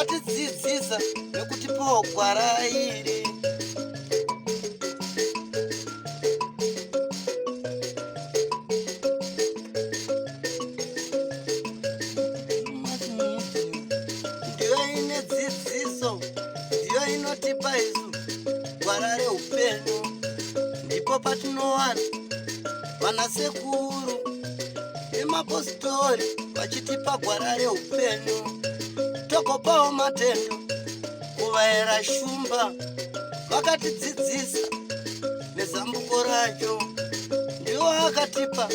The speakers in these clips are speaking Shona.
vatidzidzisa nekutipawo gwara iri. Ndiyo ine dzidziso, ndiyo inotipa isu gwara reupenyu. Ndipo patinowana vanasekuru nemapositori vachitipa gwara reupenyu. Togopawo matendo kuvaera shumba, vakatidzidzisa nezambuko racho. Ndiwo akatipa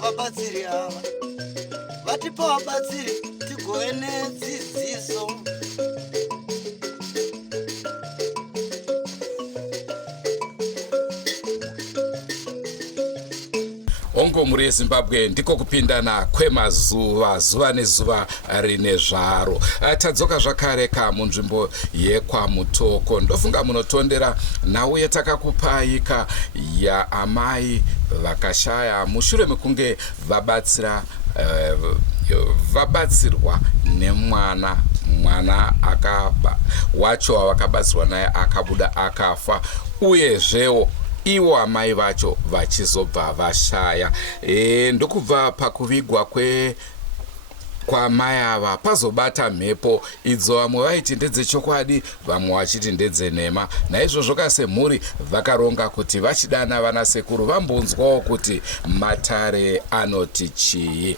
vabatsiri ava, vatipa vabatsiri tigove nedzidziso. Ongo muri Zimbabwe ndiko kupindana kwemazuva, zuva nezuva rine zvaro. Tadzoka zvakareka munzvimbo yekwamutoko. Ndofunga munotondera nhau yatakakupaika yaamai vakashaya mushure mekunge vabatsirwa nemwana wacho wavakabatsirwa naye akabuda akafa, uyezvewo iwo amai vacho vachizobva vashaya. Ndokubva pakuvigwa kwamai ava pazobata mhepo idzo vamwe vaiti ndedzechokwadi, vamwe vachiti ndedzenhema. Naizvozvo kasemhuri vakaronga kuti vachidana vanasekuru vambonzwawo kuti matare anoti chii.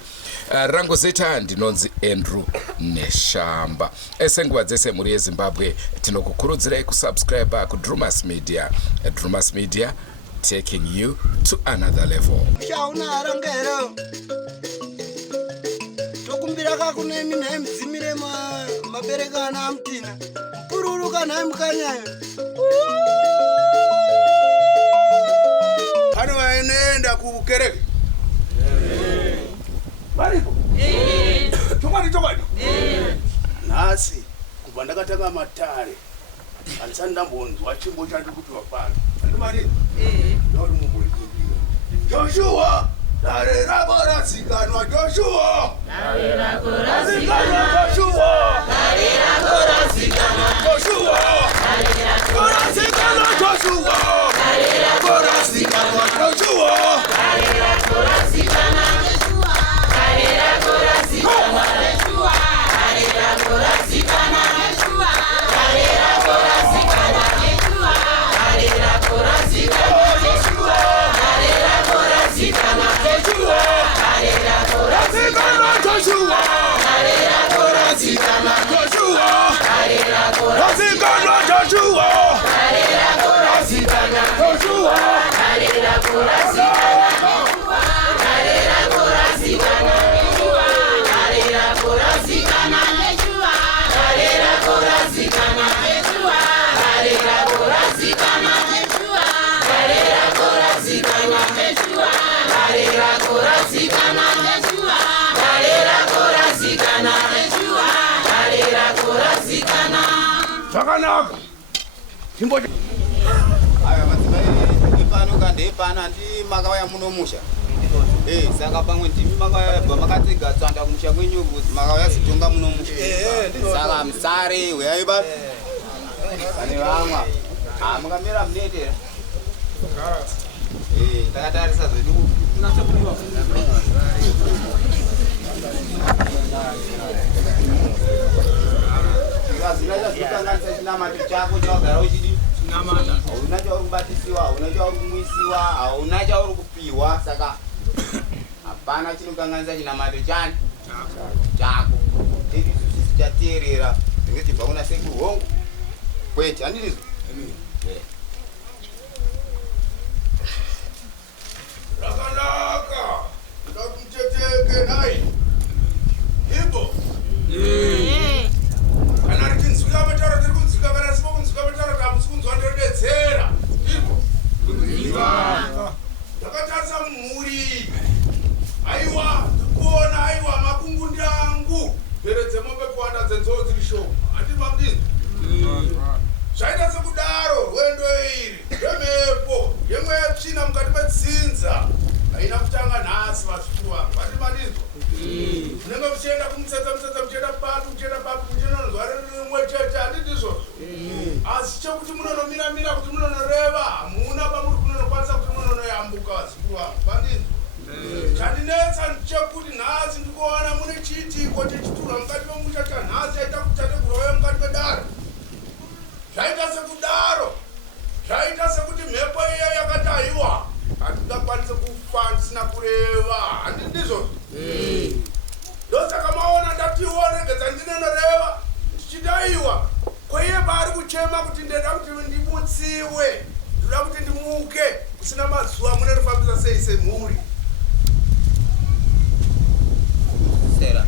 Rangu zita ndinonzi Andrew Neshamba. Esenguva dzese muri yeZimbabwe tinokukurudzirai kusubscribe kuDrumas Media. Drumas Media, taking you to another level. Shauna arangero tokumbira kakune mina mdzimire mabereka ana amtina mpururu kana mkanyayo Hano vaenenda kukereke varipo chokwadi nhasi kubva ndakatanga matare handisati ndambonzwa chimbo chati kuti vapana andimari ndoti mumboikumbira Joshua dare rako razikanwa Joshua razikanwa Joshua razikanwa Joshua razikanwa Joshua razikanwa Joshua Zvakanaka. Chimbo aya madzimai ipano kandepana ndi makauya munomusha. Saka pamwe ndimi makauya makatega tsanda kumusha kwenyu kuti makauya sitonga munomusha. Saka msare uyai ba. Ane vamwa. Mukamera munete. Takatarisa zvedu. Chinamato chako chawagara uchidi hauna chauri kubatisiwa, hauna chauri kumwisiwa, hauna chauri kupiwa. Saka hapana chinokanganisa chinamato chani chako. Tiri tichateerera zvinenge chibva kuna sekuru hongu kwete handizvo. Rakanaka ndakuteteke nai ibo kana richinzwika matara tiri kunzwika kana sipo kunzwika matara tamusi kunzwa ndodetsera ibo ndakatarisa mhuri aiwa ndikuona aiwa makungu ndangu mbere dzemobe kuwanda dzenzoo dziri shoma hati mamdini zvaita sekudaro rwendo iri rwemhepo yemwetsvina mukati metsinza haina kutanga nhasi vazvikuwa vati madinzwa munenge muchienda kumutsetse muchienda papi muchienda nonzwa kuti munonomira kuti munonoreva hamuna pamuri kunonokwanisa kuti munonoyambuka vazukuru vangu pandinzo chandinetsa chekuti nhasi ndikuona mune chiitiko chechiturwa mukati memusha chanhasi chaita kutategurwauya mukati medare zvaita sekudaro zvaita sekuti mhepo iya yakati aiwa hatingakwanise kufa ndisina kureva handindizvo ndosaka maona ndatiworegedza ndinonoreva ndichidaiwa kwaiye paari kuchema kuti ndeda kuti ndimutsiwe ndoda kuti ndimuke kusina mazuva mune rifambisa sei semhuri sera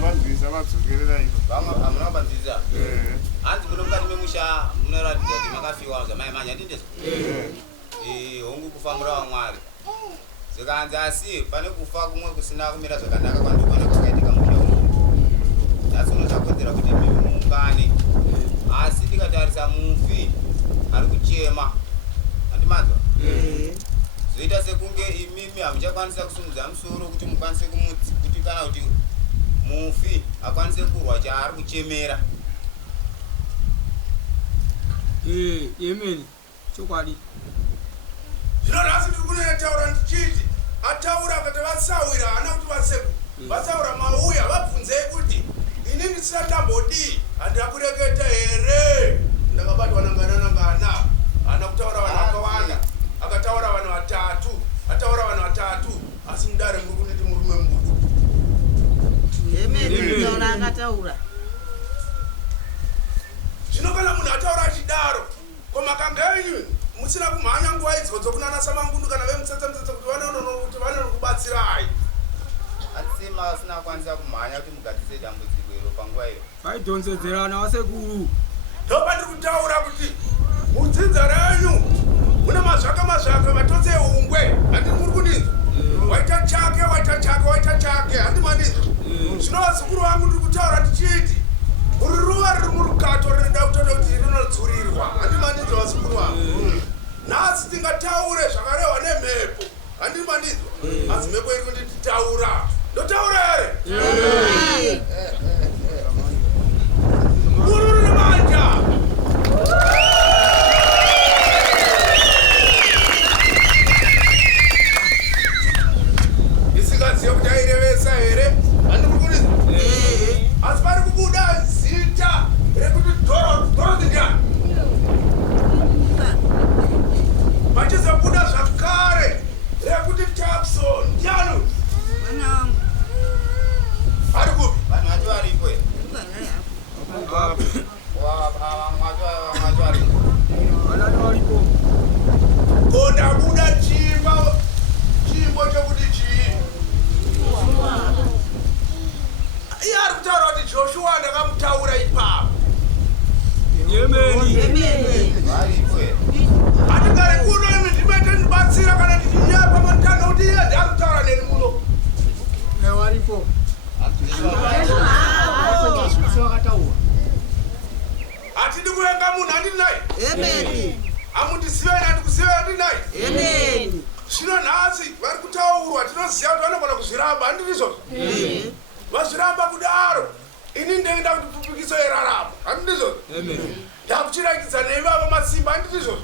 vanzwisa vadzokerera ivo vamwe hamuna kubanzwisa hanzi muno mukati memusha munoratidza kuti makafiwa zvamai manya handindizvo hongu kufambura vamwari zvikanzi asi pane kufa kumwe kusina kumira zvakanaka kwandikuona kwakaitika musha umu nhasi unochakodzera kuti miungane asi ndikatarisa mufi ari kuchema handimanzwa zvoita sekunge imimi hamuchakwanisa kusimudza musoro kuti mukwanise kuti kana kuti mufi akwanise kurwa chaari kuchemera yemeni chokwadi zvino nhasi ndiri kunotaura ndichiti ataura akati vasawira hana kuti vaseku vasaura mauya vabvunzei kuti ini ndisina tambodii handina kureketa here ndakabatwa nangananangana hana kutaura vanhu vakawanda akataura vanhu vatatu ataura vanhu vatatu asi mudare muri kunditi murume mbutu zvino kana munhu ataura achidaro komakanga enyu musina kumhanya nguva idzodzo kunana samangundu kana vemutsetse kuti vanokubatsirai atisima asina kwanisa kumhanya kuti mugadzise dambudziko iro panguva iyo vaidhonzedzerana vasekuru ndopandiri kutaura kuti mudzinza renyu mune mazvaka matotse eungwe handi muri kudinzo waita chake handi mandinzo zvino vazukuru vangu ndiri kutaura ndichiti muri ruva riri murukato rinoda kutoda kuti rinodzurirwa handi mandinzo vazukuru vangu nhasi tingataure zvakarehwa nemhepo handi mandinzo asi mhepo iri kundititaura ndotaura here ururu nemanja isingazive kuti airevesa here handikurikuriza asi pari kubuda zita rekuti dorothy ndiani pachizobuda zvakare rekuti Jackson ndiani ari kupi vanhu vacho varipo kondabuda chimbo chekuti chii iye ari kutaura kuti Joshua ndakamutaura ipapo yemeni varipo hatigare kuno imi ndimete ndibatsira kana ndichinyapa matanda kuti iye ndari kutaura neni muno varipo hatidi kuvenga munhu handiri nai hamundisiveni handikusiveni handiri nai zvino nhasi vari kutaurwa tinoziva kuti vanogona kuzviramba handiri izvozvo vazviramba kudaro ini ndenda kuti pfupikiso yeraramo handiri izvozvo ndakuchirakidza neivava masimba handiri izvozvo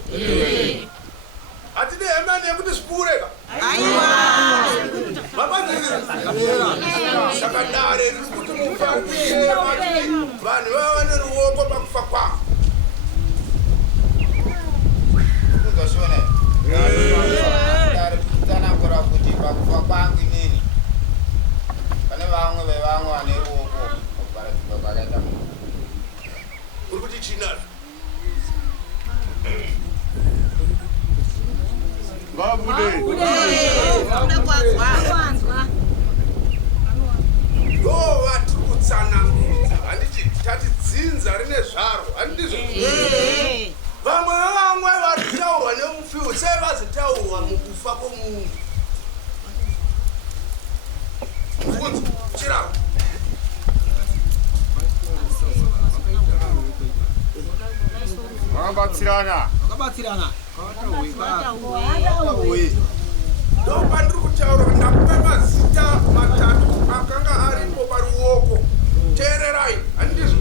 hatidi hemani yekuti zvipureka saka dare riri kuti mufakushema vanhu vava neruoko pakufa kwavo kuzvashona tsanangura kuti pakufa kwangu inini pane vamwe vevamwe vane ruoko pakuparadzirwa kwakaita munhu uri kuti chinani vabude ndo vatiri kutsanangudza handiti tati dzinza rine zvaro handizvo vamwe vevamwe vari kutaurwa nemufiwo sei vazitaurwa mukufa kwomunhu mubvunzo chirako vakabatsirana ndo pandiri kutaura ndakupe mazita matatu akanga aripo paruoko teererai handizvo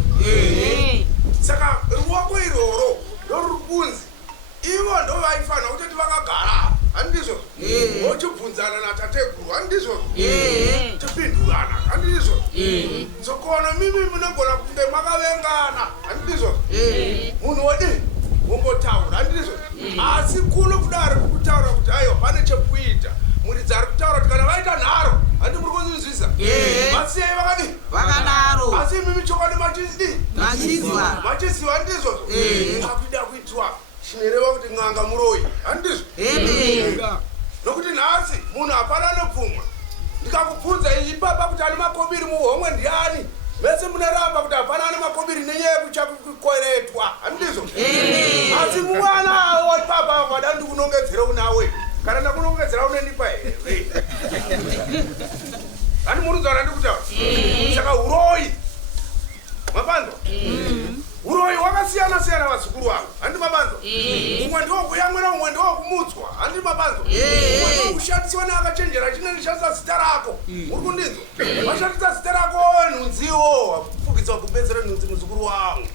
saka ruoko iroro handizvo tipindurana handizvo tsokona mimi munogona kunge makavengana handizvo munhu wadi wongotaura handizvo asi kuno kudari kukutaura kuti aiwa pane chekuita muridzi ari kutaura kuti kana vaita nharo handi muri kunzwisisa masiyai vakadi vakadaro asi mimi chokwadi machisiwa handizvo akuida kuitwa chinereva kuti n'anga muroyi handizvo nokuti nhasi munhu hapana nepfumwa ndikakubvunza ipapa kuti ane makobiri muhomwe ndiani mese munoramba kuti hapana ane makobiri nenyaya yekuchakukweretwa handizvo asi mumwana wapapa vada ndikunongedzera unawe kana ndakunongedzera unendipa here handi murunzana ndikutaura saka uroyi mapanzwa uroyi wakasiyana siyana vazukuru vavo handi mapanzwa umwe ndowokuyamwira umwe ndowokumutswa handi mapanzwa umwe ndokushandiswa neakachenjera chinenishandisa zita rako uri kundinzwa washandisa zita rako nhunziwo wafugidza kupedzera nhunzi muzukuru wangu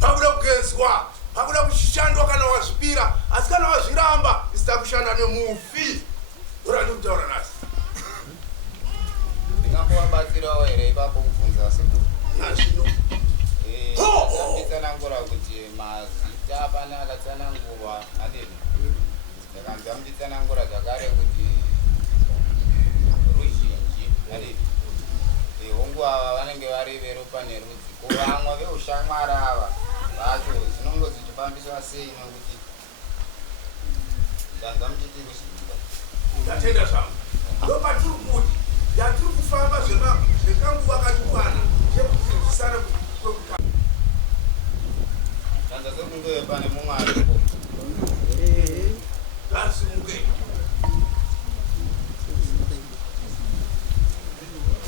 pakuda kugezwa pakuda kushandwa kana wazvipira asi kana wazviramba isita kushanda nemufi urandi kutaura nasi ndingambovabatsirawo here ipapo kubvunza vasekuru nazvino nditsanangura kuti mazita pane akatsanangurwa adini ndakanza munditsanangura zvakare kuti ruzhinji adini hongu ava vanenge vari veropa nerudzi kuvamwa veushamwari ava vacho zvinongo zvichifambiswa sei nokuti ndanza muchiti ruzhinji ndatenda zvangu ndopatiri kuti yatiri kufamba zvekanguva katukwana chekudzidzisana kwekutanga ndanza sekunge pane mumwe aripo ngasimuke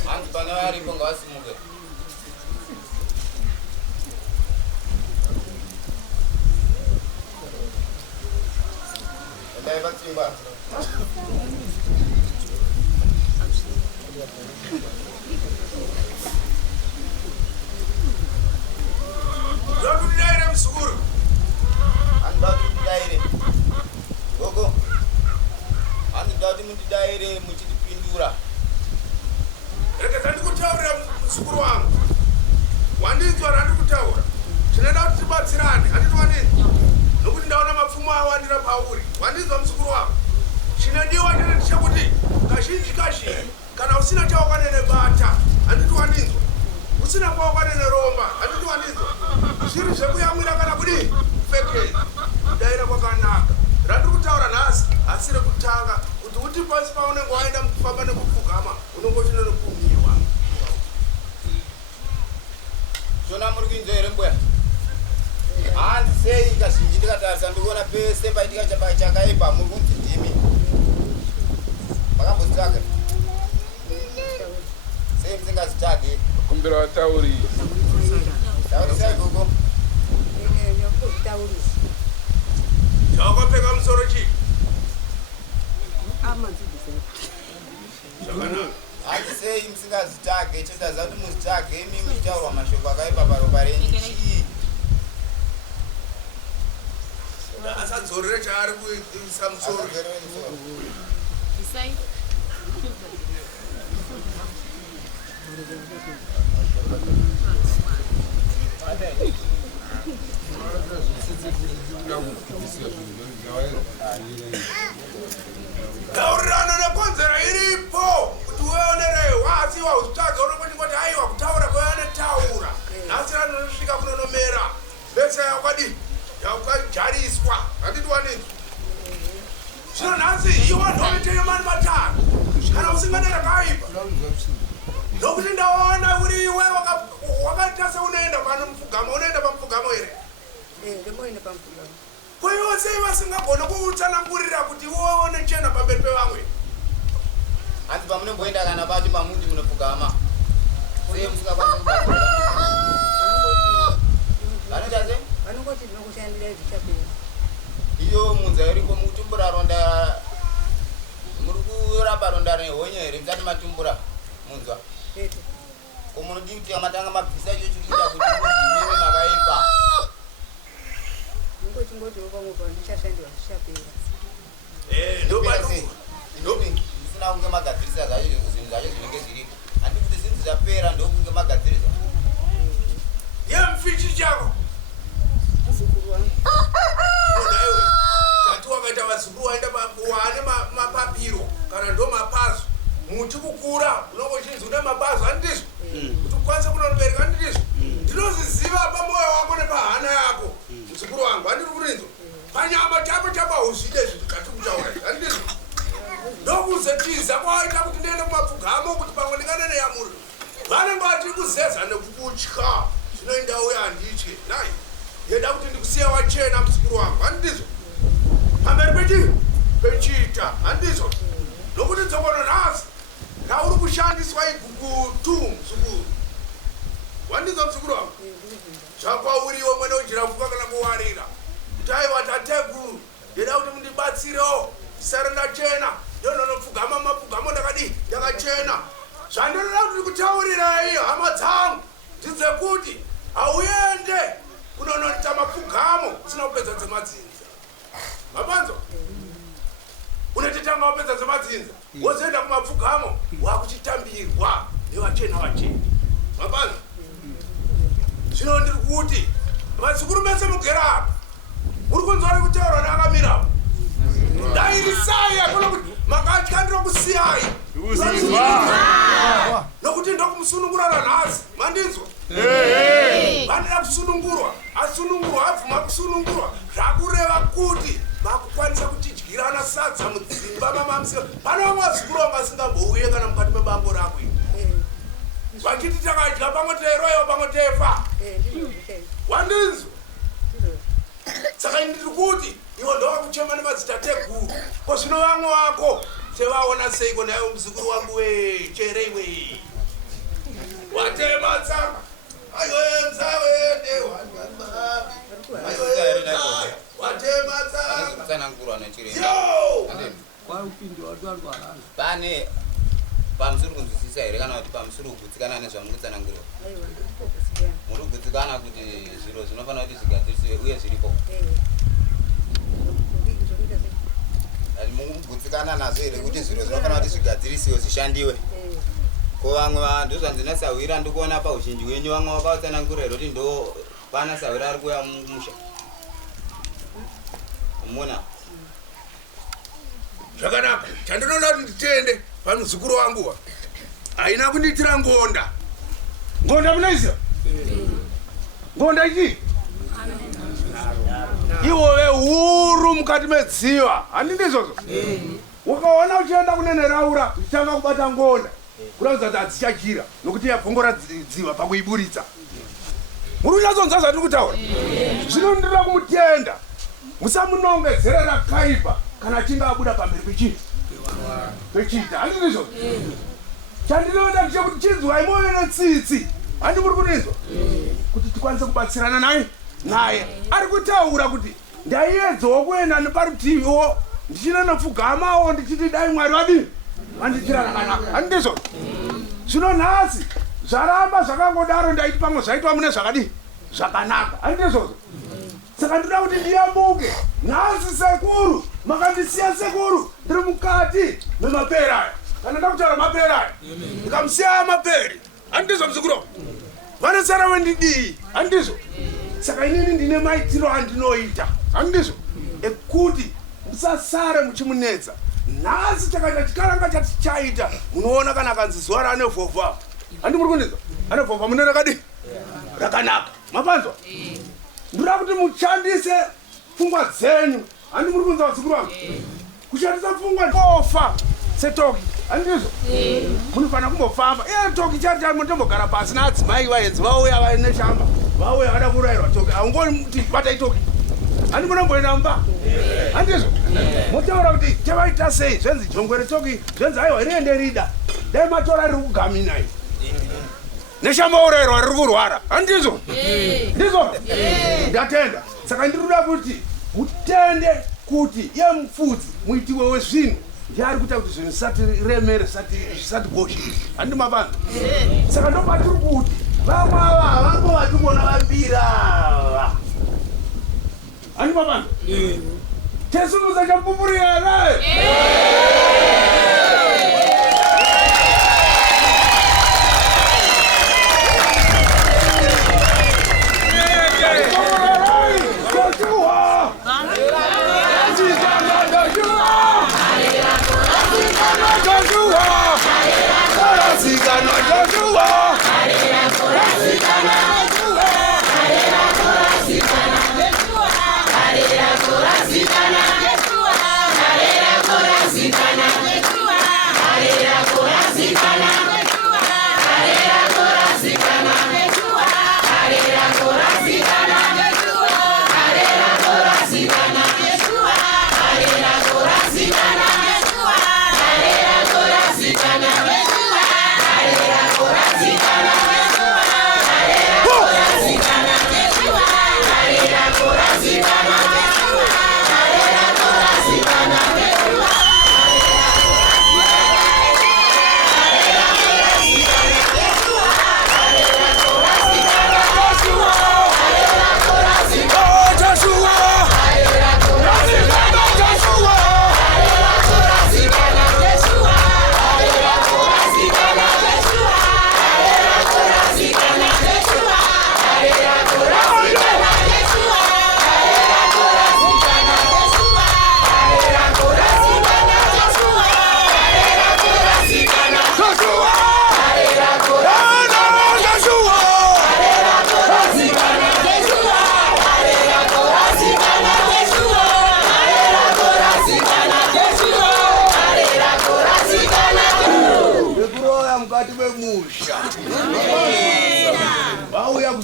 hanzi pane varipo ngavasimuke endai patsimba ndokudidaire musukuru handida kuti mudidaire gogo handida kuti mundidaire muchindipindura rekeza ndikutaurira musukuru wangu wandinzwa randikutaura chinoda kuti tibatsirane handiti wandinzwa nokuti ndaona mapfumo awandira pauri wandinzwa musukuru wangu chinodiwa chinoti chekuti kazhinji kazhinji kana usina chawakwanene bata handiti wandinzwa usina kwawakwanene romba handiti wandinzwa zviri zvekuyamwira kana kudi kupfekeza kudaira kwakanaka randiri kutaura nhasi asi rekutanga kuti uti pasi paunenge waenda mukufamba nekupfugama unongochina nekumiwa zvona muri kuinzwa here mbuya hanzi sei kazhinji ndikatarisa ndikuona pese paitika chakaipa muri kunzi ndimi makambozitsvaga sei musingazitsvage kumbira vatauri taurisai gogo zvawakapfeka musoro chii zvakanaka hanzi sei musingazitsvage chotaza kuti muzitsvage imi muchitaurwa mashoko akaipa paropa renyu chii asadzorere chaari kuisa musoro taurirana nekonzero iripo kuti uonere wasi wauzvitsvaga unokwachingoti aiwa kutaura kweanetaura nhasi ranonosvika kunonomera besa yakwadi yaukajariswa handiti waninzi zvino nhasi iwa ndomiteyemani matatu kana usinganera kaipa nokuti ndaona uri iwe wakaita seunoenda pano mupfugamo unoenda pamupfugamo here kwaiwo sei vasingagona kuutsanangurira kuti uone chena pamberi pevamwe hanzi pamunomboenda kana pacho pamuti munopfugama sei musingakwanisa vanoita se vanongoti ndinokushandira zvichapera iyo munza iriko mutumbura ronda muri kurapa ronda rehonye here musati matumbura munzwa komunodi kuti amatanga mabvisa icho chikuita kuti muzimime makaipa ningochingotiwo pamwe pa ndichashandira zvichapera ndisina kunge magadzirisa chako Mzukuru wangu. Naiwe tati wakaita vazukuru waenda wane mapapiro kana ndo mapazo muti kukura unongochinzi une mapazo handizvo kuti ukwanise kunobereka handizvo ndinozviziva pamoyo wako nepahana yako muzukuru wangu handiri kurinzwa panyama chapa chapauzvide zvikati kutaura handizvo ndokuzetiza kwaita kuti ndiende kumapfugamo kuti pamwe ndinganeneyamuri vanenge vatiri kuzeza nekukutya zvinoenda uya handitye nai ndeda kuti ndikusiya wachena muzukuru wangu handizvo pamberi pechiita handizvo nokuti dzokono nhasi rauri kushandiswa igugutu muzukuru wandizwa muzukuru wangu zvakwauriwo mwene ujirafuka kana kuwarira kuti aiwa tateguru ndeda kuti mundibatsirewo sare ndachena ndononopfugama mapfugamo ndakachena zvandinoda kuti ndikutaurirai hama dzangu ndidzekuti hauende kunonoita mapfugamo usina kupedza dzemadzinza mapanzo unotitanga wapedza dzemadzinza wozoenda kumapfugamo wakuchitambirwa nevachena mapanzo zvino ndiri kuti vazukuru mese mugera apa muri kunzwa ri kutaurwa neakamirapo dairisai akona kuti makatya kusiyai nokuti ndokumusunungurana nhasi mandinzwa vandida kusunungurwa asunungurwa abvuma kusunungurwa zvakureva kuti vakukwanisa kutidyirana sadza mudzimba mamamusiro pane vamwe vazukuru vangasingambouye kana mukati mebambo rako vachiti takadya pamwe teiroyiwa pamwe teifa wandinzwa saka ndiri kuti iwo ndovakuchema nemadzitateguru ko zvino vamwe vako sevaona seiko naiwo muzukuru wangu wechereiwe watematsanga ayoenzawende pane pamusiri kunzwisisa here kana kuti pamusiri kugutsikana nezvamuri kutsanangurwa muri kugutsikana kuti zviro zvinofanira kuti zvigadzirisiwe uye zviripo mukugutsikana nazvo here kuti zviro zvinofanira kuti zvigadzirisiwe zvishandiwe ko vamwe vanhu ndozvandinosawira ndikuona pauzhinji wenyu vamwe vakautsanangura here kuti ndo pana sawira ari kuya musha muna zvakanaka chandinoda kuti nditende pamuzukuru wanguwa haina kundiitira ngonda munoiziva ngonda chii iwove huru mukati medziva handindizvozvo ukaona uchienda kuneneraura uchitanga kubata ngonda kuratidza kuti hadzichajira nokuti yabvongora dziva pakuiburitsa muri kunyatsonzwa zvatiri kutaura zvinondira kumutenda musamunongedzerera kaipa kana achinge abuda pamberi pechiita handindizvo chandinoda ndechekuti chinzwai moyo netsitsi handi muri kuninzwa kuti tikwanise kubatsirana naye ari kutaura kuti ndaiedzawo kuenda neparutiviwo ndichinonopfugamawo ndichiti dai mwari vadini vandiitira rakanaka handindizvo zvino nhasi zvaramba zvakangodaro ndaiti pamwe zvaitwa mune zvakadii zvakanaka handindizvozvo saka ndoda kuti ndiyambuke nhasi sekuru makandisiya sekuru ndiri mukati memapere aya kana nda kutaura mapere aya ndikamusiya mapere handindizvo muzukuru vanesara wendidii handindizvo saka inini ndine maitiro andinoita handindizvo ekuti musasare muchimunetsa nhasi takaita chikaranga chatichaita munoona kana kanzi zuva raanevhovha handi muri kunetsa anevhovha mune rakadii rakanaka mapanzwa ndinoda kuti mushandise pfungwa dzenyu handi muri kunza vazukuru vangu kushandisa pfungwa ofa setoki handizvo munofanira kumbofamba toki chati mutombogara pasi naadzimai vaedzi vauya vaine shamba vauya vada kurayirwa toki haungoti batai toki handi munomboenda mumba handizvo motaura kuti chavaita sei zvenzi jongwere toki zvenzi aiwa riende rida dai matora riri kugaminai neshamba urayirwa riri kurwara handizvo ndizvo ndatenda saka ndiriruda kuti mutende kuti iye mufudzi muitiwe wezvinhu ndiari kuita kuti zvinhu zvisati remere zvisati goshi handi mapana saka ndobatiri kuti vamwe ava vango vatibona vambira handi mapana chesumusa champupuriyana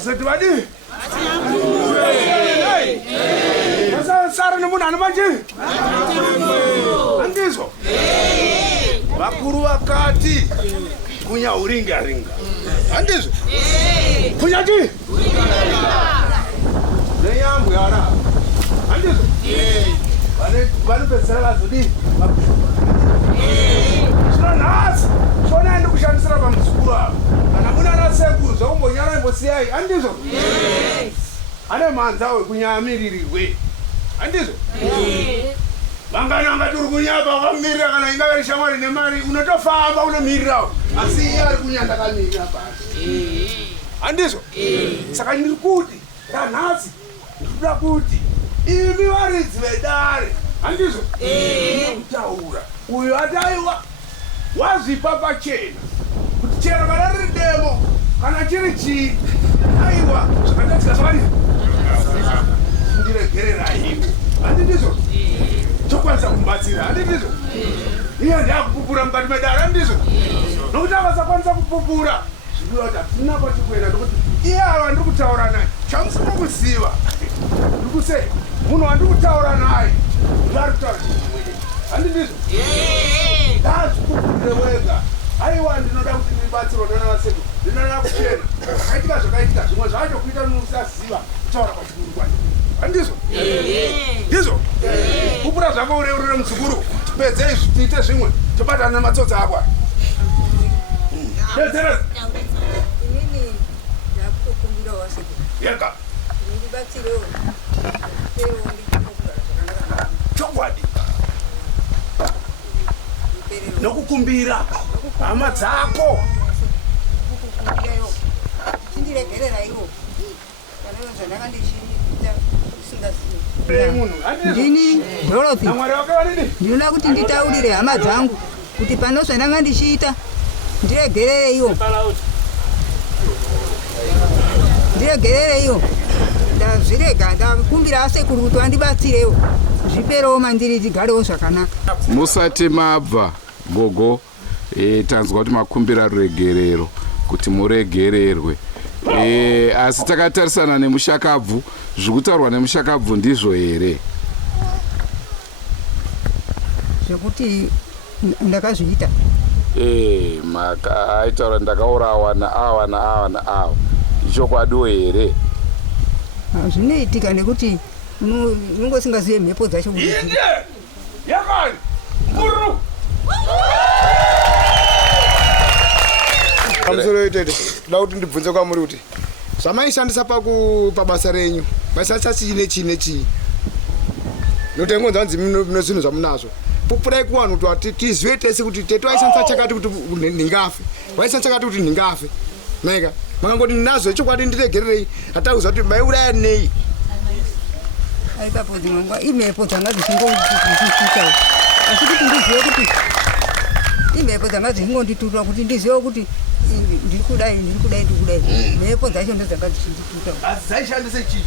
Asati wadi? Masa sara nemunhu ane manje? Handizo? Vakuru vakati kunya uringa ringa. Handizo? Kunya chi? Nenyambu yara. Handizo? Vanopedzisira vazodi. Zvino nhasi shona ende kushandisira pamusukuru ava. Kana muna nasekuru zvokumbonyara imbosiyai. Handizo? Ane mhanza wekunyamirirwe. Handizo? Vangana turi kunyapa vamirira kana inga vari shamwari nemari unotofamba unomirirawo asi iye ari kunyanda kamirira pasi. Handizo? Saka ndiri kuti ranhasi ndikuda kuti imi varidzi vedare. Handizo? Kutaura uyo ataiwa wazvipa pachena kuti chero kana riri demo kana chiri chii aiwa zvakatatika zvakadii ndiregereraiwo. Handizvo chokwanisa kumbatsira. Handizvo iye ndiyakupupura mukati medare. Handizvo nokuti akasakwanisa kupupura zvidiwa kuti hatina kwatikuenda nokuti iye ava ndiri kutaura naye chamusina kuziva ndikusei munhu wandiri kutaura naye vari kutaura chimwene. Handizvo ndazvikupurire wega. Aiwa ndinoda kuti ndibatsirwa nana vasekuru ndinoda kuchena zvakaitika zvakaitika zvimwe zvacho kuita nokusaziva kutaura kwachikuru kwacho. Handizvo? Ndizvo? Kupura zvako ureurire muzukuru tipedze izvi tiite zvimwe tobatana nematsotsi ako. Dedzera. Inini ndakutokumbira wasekuru. Yeka. Ndibatsirewo. Pero ndikupupura zvakanaka. Chokwadi. Nokukumbira hama dzako. Kukukumbirayo. Tindiregerera iwo. Kana zvandakandishinda singazivi. Ndini Dorothy. Namwari wake vanini? Ndinoda kuti nditaurire hama dzangu kuti pano zvandanga ndichiita ndiregerere iwo. Ndiregerere iwo. Ndazvirega ndakumbira asekuru kuti vandibatsirewo. Zviperewo mandiri dzigarewo zvakanaka. Musati mabva gogo tanzwa kuti makumbira ruregerero kuti muregererwe. Asi takatarisana nemushakabvu zvikutaurwa nemushakabvu ndizvo here? Zvekuti ndakazviita. Maka aitaura ndakaurawa naava naava naava ichokwadiwo here? Zvinoitika nekuti unongo singazive mhepo dzacho. Inde! Yakani! Muru! Pamusoro itete, toda kuti ndibvunze kwamuri kuti zvamaishandisa pabasa renyu maishandisa chii nechii? Nokuti ngonza nzi mino zvinhu zvamunazvo. Pupurai kuvanhu kuti tizive tese kuti tete waishandisa chakati kuti ndingafe, waishandisa chakati kuti ndingafe. Maika makangoti ndinazvo chokwadi ndiregererei hatauza kuti maiuraya nei. Aipapo dzinongwa imhepo dzanga dzichingondituta asi kuti ndizive kuti imhepo dzanga dzichingondituta kuti ndizive kuti ndiri kudai mhepo dzacho ndodzanga dzichindituta. Asi dzaishandise chii?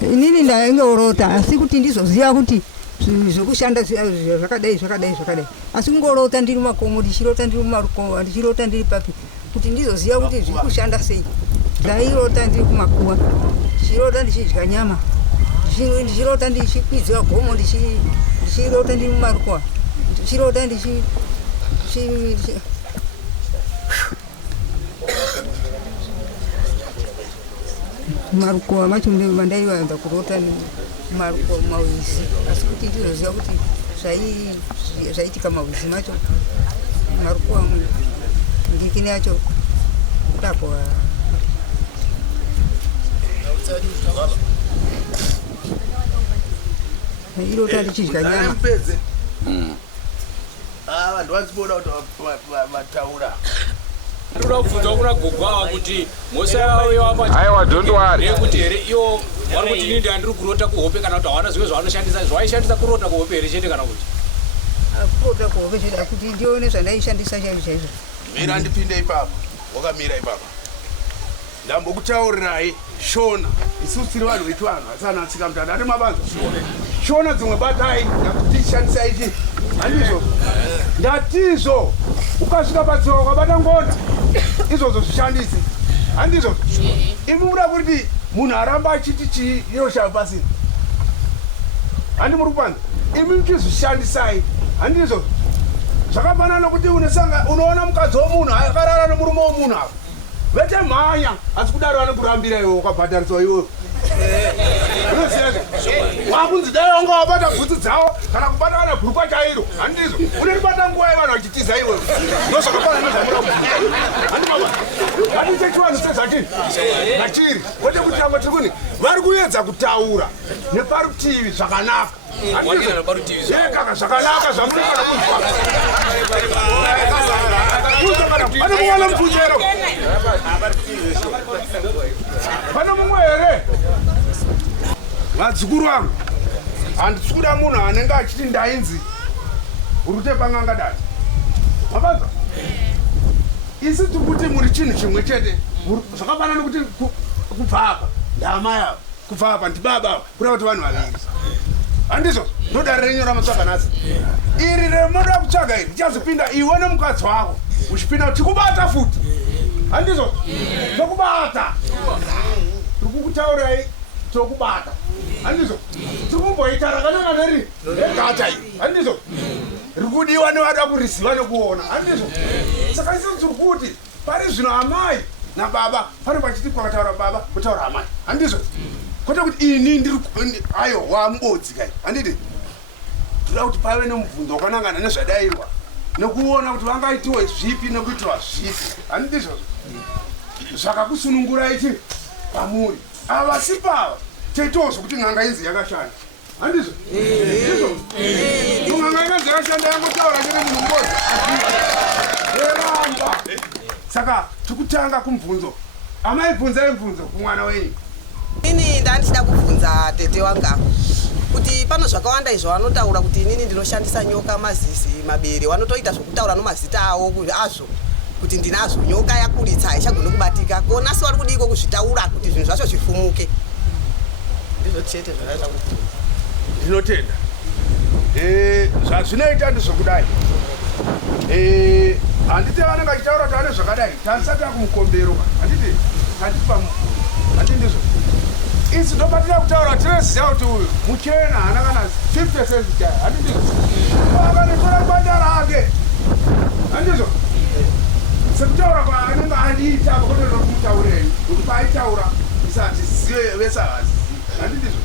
Inini ndaingorota asi kuti ndizoziva kuti zvokushanda zvakadai asi kungorota ndiri mumakomo ndichirota ndiri mumarukomo ndichirota ndiri papi kuti ndizoziva kuti zviri kushanda sei. Ndairota ndiri kumakuva ndichirota ndichidya nyama ndichirota ndichikwidziwa gomo ndichirota ndiri mumarukowa ndichirota marukowa macho mandaivanza kurota marukowa mawizi asi kuti ndizoziva kuti zvaitika mawizi macho marukowa ndikini yacho kudapo irota ndichidya nyama. Vanhu vaziboda kuti vataura. Ndinoda kubvunza kuna gogo kuti Aiwa don't worry. kuti here iwo vari kuti ini ndandiri kurota kuhope kana kuti hawana zvimwe zvavanoshandisa zvaishandisa kurota kuhope here chete kana kuti kurota kuhope chete kuti ndione zvandaishandisa chaizvo. Mira ndipinde ipapo. Wakamira ipapo. Ndambokutaurirai Shona. Isusu tiri vanhu vetu vanhu asana atsika mutanda ati mabanza. Shona dzimwe batai ndakutishandisa ichi. Handizvo. Ndatizvo. Ukasvika padziwa ukabata ngonda. Izvozvo zvishandise. handizvo imi muda kuti munhu aramba achiti chii inoshava pasina handi muri kupanza imi muchizvishandisai handizvo zvakafanana nokuti unoona mukadzi womunhu akarara nemurume womunhu apa vete mhanya asi kudaro vanokurambira iwe wakabhadhariswa iwewe unozieka wakunzi dai wanga wabata bvudzi dzavo kana kubata kana bhurukwa chairo handizvo unoribata nguva yevanhu vachitiza iwewe ndozvakafana nezvamura handite chivanhu sezvatini nachiri wete kuti tango tiri kuni vari kuedza kutaura neparutivi zvakanaka kaka zvakanaka zvamunofana kuzwa pane mumwe anomubvunzero pane mumwe here madzukuru angu handisi kuda munhu anenge achiti ndainzi urute pangangadai mabanza isi tiri kuti muri chinhu chimwe chete zvakafanana kuti kubva apa ndamai ava kubva apa ndibaba kuda kuti vanhu vaviri handizvo ndodari renyu ramatsvaga nhasi iri remoda kutsvaga iri richazopinda iwe nemukadzi wako uchipinda tikubata futi handizvo tokubata tiri kukutaurai tokubata handizvo tikumboita rakanyona neri regata iri handizvo riri kudiwa nevada kuriziva nekuona handizvo saka isi tiri kuti pari zvino amai nababa pane pachiti kwakataura baba kutaura amai handizvo kwete kuti ini ndiri ayo wamubodzi kai handiti toda kuti pave nemubvunzo wakanangana nezvadairwa nekuona kuti vangaitiwe zvipi nekuitiwa zvipi handitizvo zvakakusunungurai chii pamuri ava si pava teitozvo kuti n'anga inzi yakashanda handizvo n'anga inanzi yakashanda yangotaura chete munhu mubodzi eramba saka tikutanga kumubvunzo amaibvunzai mubvunzo kumwana wenyu ini ndandichida kubvunza tete wanga kuti pano zvakawanda izvo vanotaura kuti inini ndinoshandisa nyoka mazizi mabere vanotoita zvokutaura nomazita avo azvo kuti ndinazvo nyoka yakuritsa haichagoni kubatika kona si vari kudiko kuzvitaura kuti zvinhu zvacho zvifumuke ndizvo chete zvakaita kuti ndinotenda zvazvinoita ndizvokudai handiti vanenge achitaura kuti ane zvakadai tandisati akumukombero handiti handi ndizvo isi ndobatira kutaura tinoziva kuti uyu muchena hana kana 50 cents jaya handizvo akanotora banda rake handizvo sekutaura kwaanenge andiita pakotonokumutaureni kuti paaitaura isati zive vesavazizi handizvo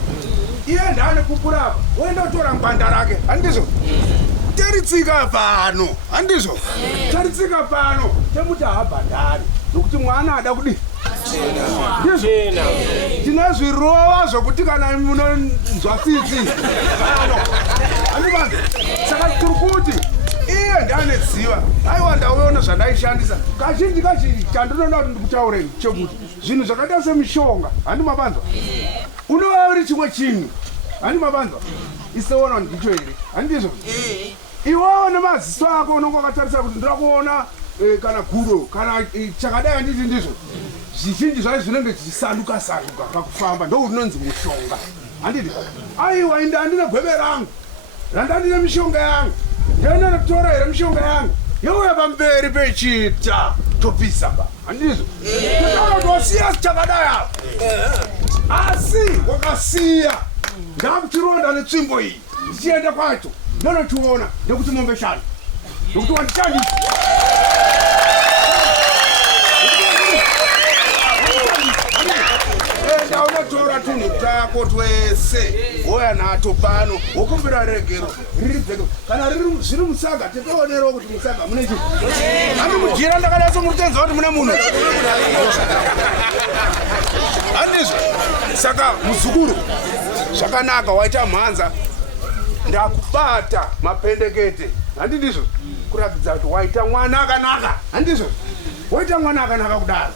iye ndane kupurapa woenda kutora banda rake handizvo teritsika pano handizvo teritsika pano temuti haabhandari nokuti mwana ada kudi tina zvirova zvokuti kana munonzwa tsitsi handivanzi saka tiri kuti iye ndaneziva aiwa ndauona zvandaishandisa kazhinji kazhinji chandinoda kuti ndikutaureni chekuti zvinhu zvakaita semishonga handimabanzwa unova uri chimwe chinhu handimabanzwa iseona ndicho here handizvo iwewo nemaziso ako unonge wakatarisa kuti ndoda kuona kana guro kana chakadai handiti ndizvo zvizhinji zvacho zvinenge zvichisanduka sanduka pakufamba ndokutinonzi mushonga handiti aiwa inde handine gweve rangu randandine mishonga yangu ndinonotora here mishonga yangu youya pamberi pechita topisa pa handizvo totaura kuti wasiya chakadai apa asi wakasiya ndakuchironda netsvimbo iyi ndichienda kwacho ndonochiona nekuti mombe shanu nokuti wandishandisa ndaunotora tunhu tako twese woya nato pano wokumbira regero riri pfeko kana zviri musaga tetoonerawo kuti musaga mune chii handimujira ndakadaso murutenza kuti mune munhu handizvo saka muzukuru zvakanaka waita mhanza ndakubata mapendekete handi ndizvo kuratidza kuti waita mwana akanaka handizvo waita mwana akanaka kudaro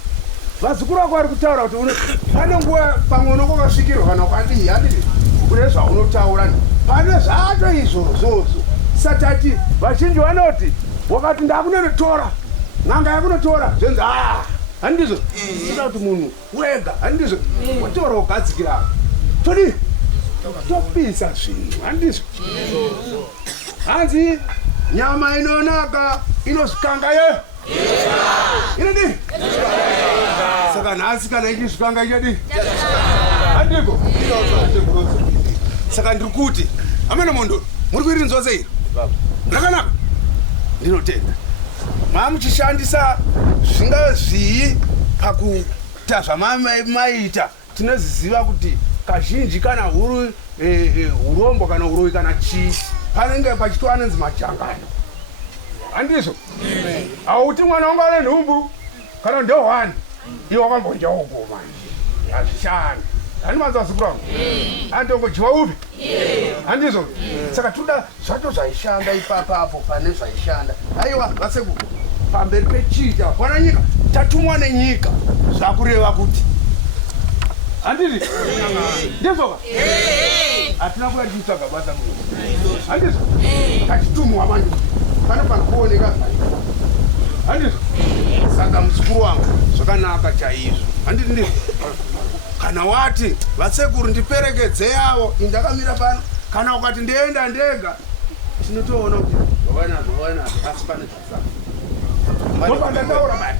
vazukuru vako vari kutaura kuti pane nguva pamwe unokokasvikirwa kana ukadii handiti kune zvaunotaura pane zvato izvozvozvo satati vazhinji vanoti wakati ndakunonotora n'anga yakunotora zvenzi handizvo sida kuti munhu wega handizvo watora ugadzikira todi topisa zvinhu handizvo hanzi nyama inonaka inozvikanga ye inodii saka saka nhasi kana ichizvikanga ichadi andiko saka ndiri kuti amene mondoro muri kuiri nzose iri rakanaka ndinotenda mamuchishandisa zvingazvii pakuita zvamaita tinoziziva kuti kazhinji kana huru urombo kana uroyi kana chii panenge pachitwa anonzi majangano handizvo hauti mwana wangu ane nhumbu kana ndohwani iwe wakambonja ugo manje hazvishandi hani manzazikurangu andongojiwa upi handizvo saka toda zvato zvaishanda ipapapo pane zvaishanda aiwa vasekuru pamberi pechita kwana nyika tatumwa nenyika zvakureva kuti handiti ndizvoka hatina kuya tichitsvaga basa handizvo tachitumwa manje panofana kuoneka handizvo saka musikuru wangu zvakanaka chaizvo handiti ndizvo kana wati vasekuru ndiperekedze yavo indakamira pano kana ukati ndienda ndega tinotoona kuti zvovanazvo asi pane zvasaka bani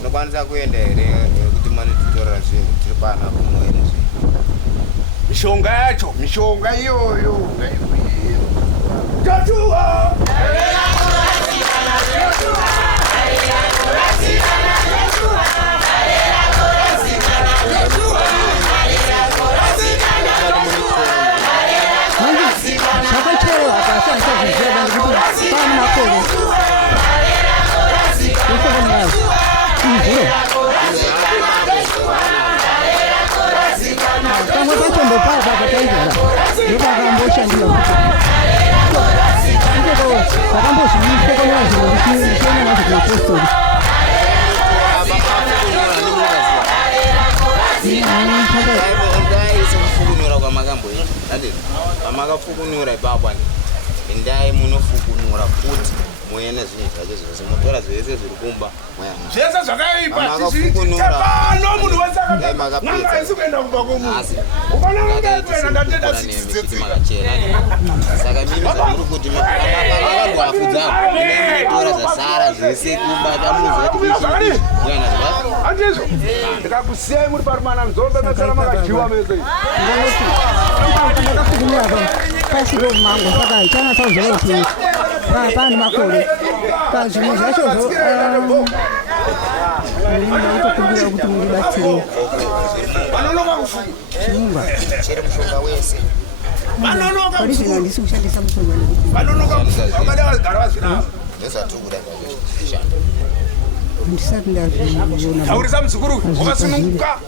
unokwanisa kuenda here kuti manotitorera zvinhu tiri pana kumwene mishonga yacho mishonga iyoyo tatuwa kufukunura kwamakamboita amakafukunura ipapwa endai munofukunura kuti muene zvinhu zvacho zvose mutora zvese zviri kumba zvese zvakaipaano munhu wese akaisi kuenda kumba komunhu ukanaaapena ndatenda makachena saka mimi zvamuri kuti makafudzamunotora zvasara zvese kumba pamunozoti handizvo ndikakusiyai muri parumana nzombe mesara makajiwa mese pasiromango saka chana tauzooti pane makore pazvimwe zvachozvo itokumbira kuti mundibatsire chirunga pari zvino handisi kushandisa mushonga handisati ndazviona taurisa muzukuru wakasununguka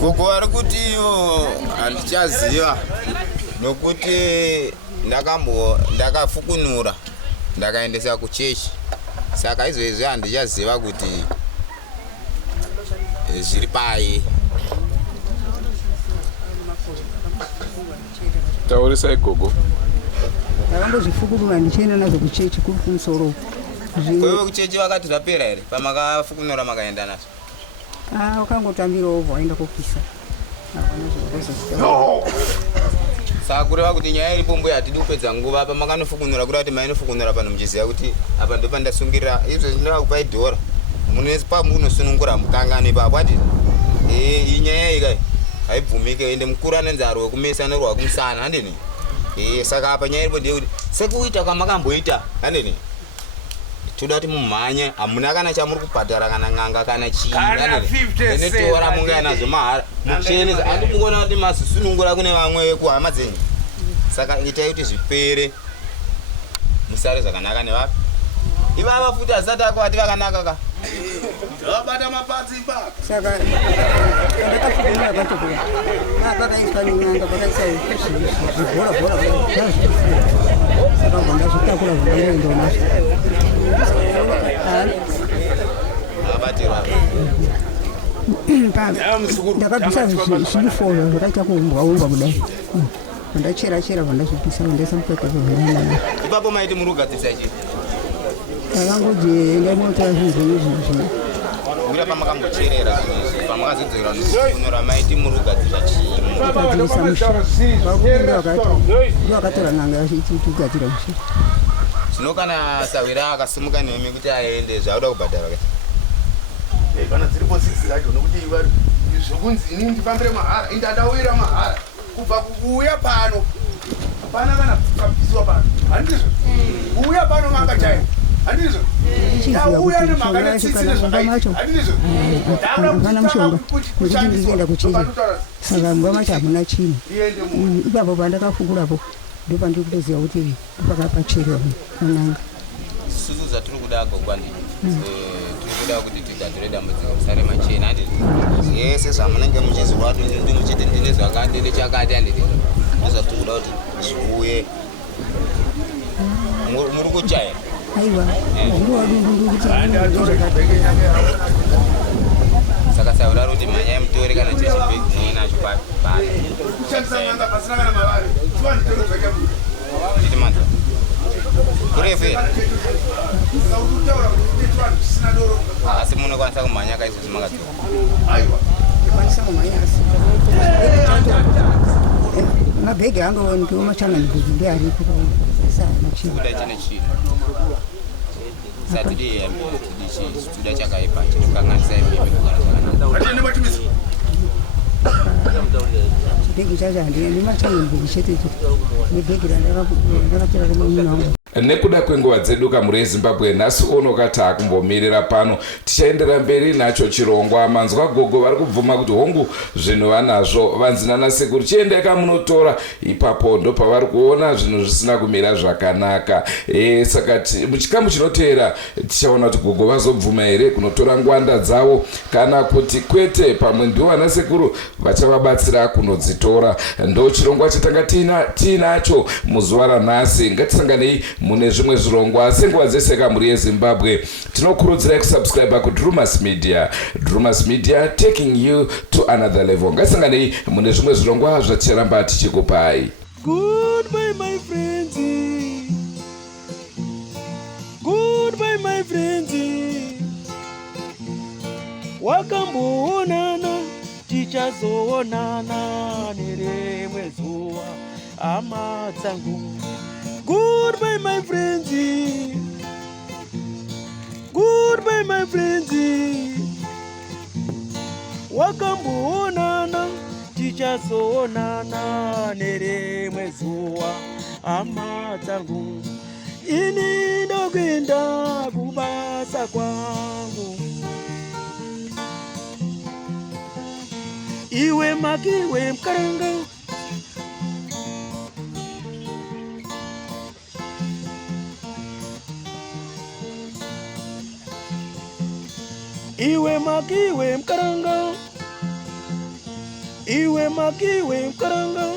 gogo ari kuti iyo handichaziva nokuti ndakafukunura ndakaendesa kuchechi saka izvezvi handichaziva kuti zviri pai taurisai gogo ndakambozvifukunura ndichienda nazvo kuchechi kuri kumusoro kwewe kuchechi vakati zvapera here pamakafukunura makaenda nazvo wakangotambirawo waenda kopisa saka kureva kuti nyaya iripo mbuya hatidi kupedza nguva pamakanofukunura kureva kuti mainofukunura pano muchiziva kuti apa ndo pandasungirira izvo zvinovakupai dhora munosunungura mukangano ipapo ati iyi nyaya ikai haibvumike ende mukuru anenzaro wekumesa norwa kumusana handini saka apa nyaya iripo ndeyekuti sekuita kwamakamboita handini toda kuti mumhanye hamuna kana chamuri kubhadhara kana n'anga kana chiinotora mungai nazvo mahara mucheneza handi kungona kuti mazisunungura kune vamwe kuhama dzenyu saka itai kuti zvipere musare zvakanaka nevapi ivava futi hazisati akwati vakanaka ka zvabata mapatsi ipapa saka ndakafukunira patokura pakaiswa nenyanga pakaisazvibhora saka ndazvitakura zvakangoendawo nazvo ndakabvisa zvilifona zvakaita kuumbwa kudai ndachera vandazvipisa vandaisa mukaka ipapo maiti muri kugadzirisa chii akangoti ndaimotora zvinhu zvino uira pamakambocherera pamakazodzera kunora maiti muri kugadzirisa chii kugadzirisa musha vakatotora n'anga ichigadzira musha zvino kana sawira akasimuka nemi kuti aende zvauda kubhadhara kati kana dziripo 6 zacho nokuti zvokunzi ini ndifambire mahara indadawira mahara kubva kuuya pano hapana kana kupisiwa pano handizvo kuuya pano manga chaivo handizvo ndauya nemhaka netsitsine zvakaita handizvo hapana mushonga nekuti ndikuenda kuchiri saka nguva macho hamuna chini ipapo pandakafukurapo ndopandiri kutoziva kuti ndopakapachiriwa kunanga susu dzatiri kuda gogwandi tiri kuda kuti tigadzire dambudziko musare machena handiti yese zvamunenge muchizirwa ndi muchiti ndine zvakati nechakati handiti ndozvatiri kuda kuti zviuye muri kujaira aiwa ndiwadundundu kuti saka saurari kuti manyaya mutori kana chechibhedzi nacho chiti manza kurefu here asi munokwanisa kumhanya kaizvozvi makadzoka kwanisa kumhanya asi mabhegi angaonikewo machanganibhegi ndearipo kuda chine chino satidi chituda chakaipa chinokanganisa imimi kugara zvakanaka chibhegi chacho handiendi machanganibhegi chetecho nebhegi randakapera remunangu nekuda kwenguva dzedu kamuri yezimbabwe nhasi uno kati akumbomirira pano tichaendera mberi nacho chirongwa manzwa gogo vari kubvuma kuti hongu zvinhu vanazvo vanzinana sekuru chiendai kamunotora ipapo ndo pavari kuona zvinhu zvisina kumira zvakanaka saka muchikamu chinoteera tichaona kuti gogo vazobvuma here kunotora ngwanda dzavo kana kuti kwete pamwe ndivo vana sekuru vachavabatsira kunodzitora ndo chirongwa chatanga tiinacho muzuva ranhasi ngatisanganei mune zvimwe zvirongwa senguva dzese kamuri yezimbabwe tinokurudzirai kusubscribe kudrumas media. Drumas Media, taking you to another level. Ngatisanganei mune zvimwe zvirongwa zvaticharamba tichikupai. Goodbye my friends, goodbye my friends, wakamboonana tichazoonana nerimwe zuva hama dzangu. Goodbye my friends, goodbye my friends, wakamboonana tichazoonana nerimwe zuva hama dzangu. Ini ndokuenda kubasa kwangu, iwe makiwe mkaranga. Iwe makiwe mkaranga, iwe makiwe mkaranga.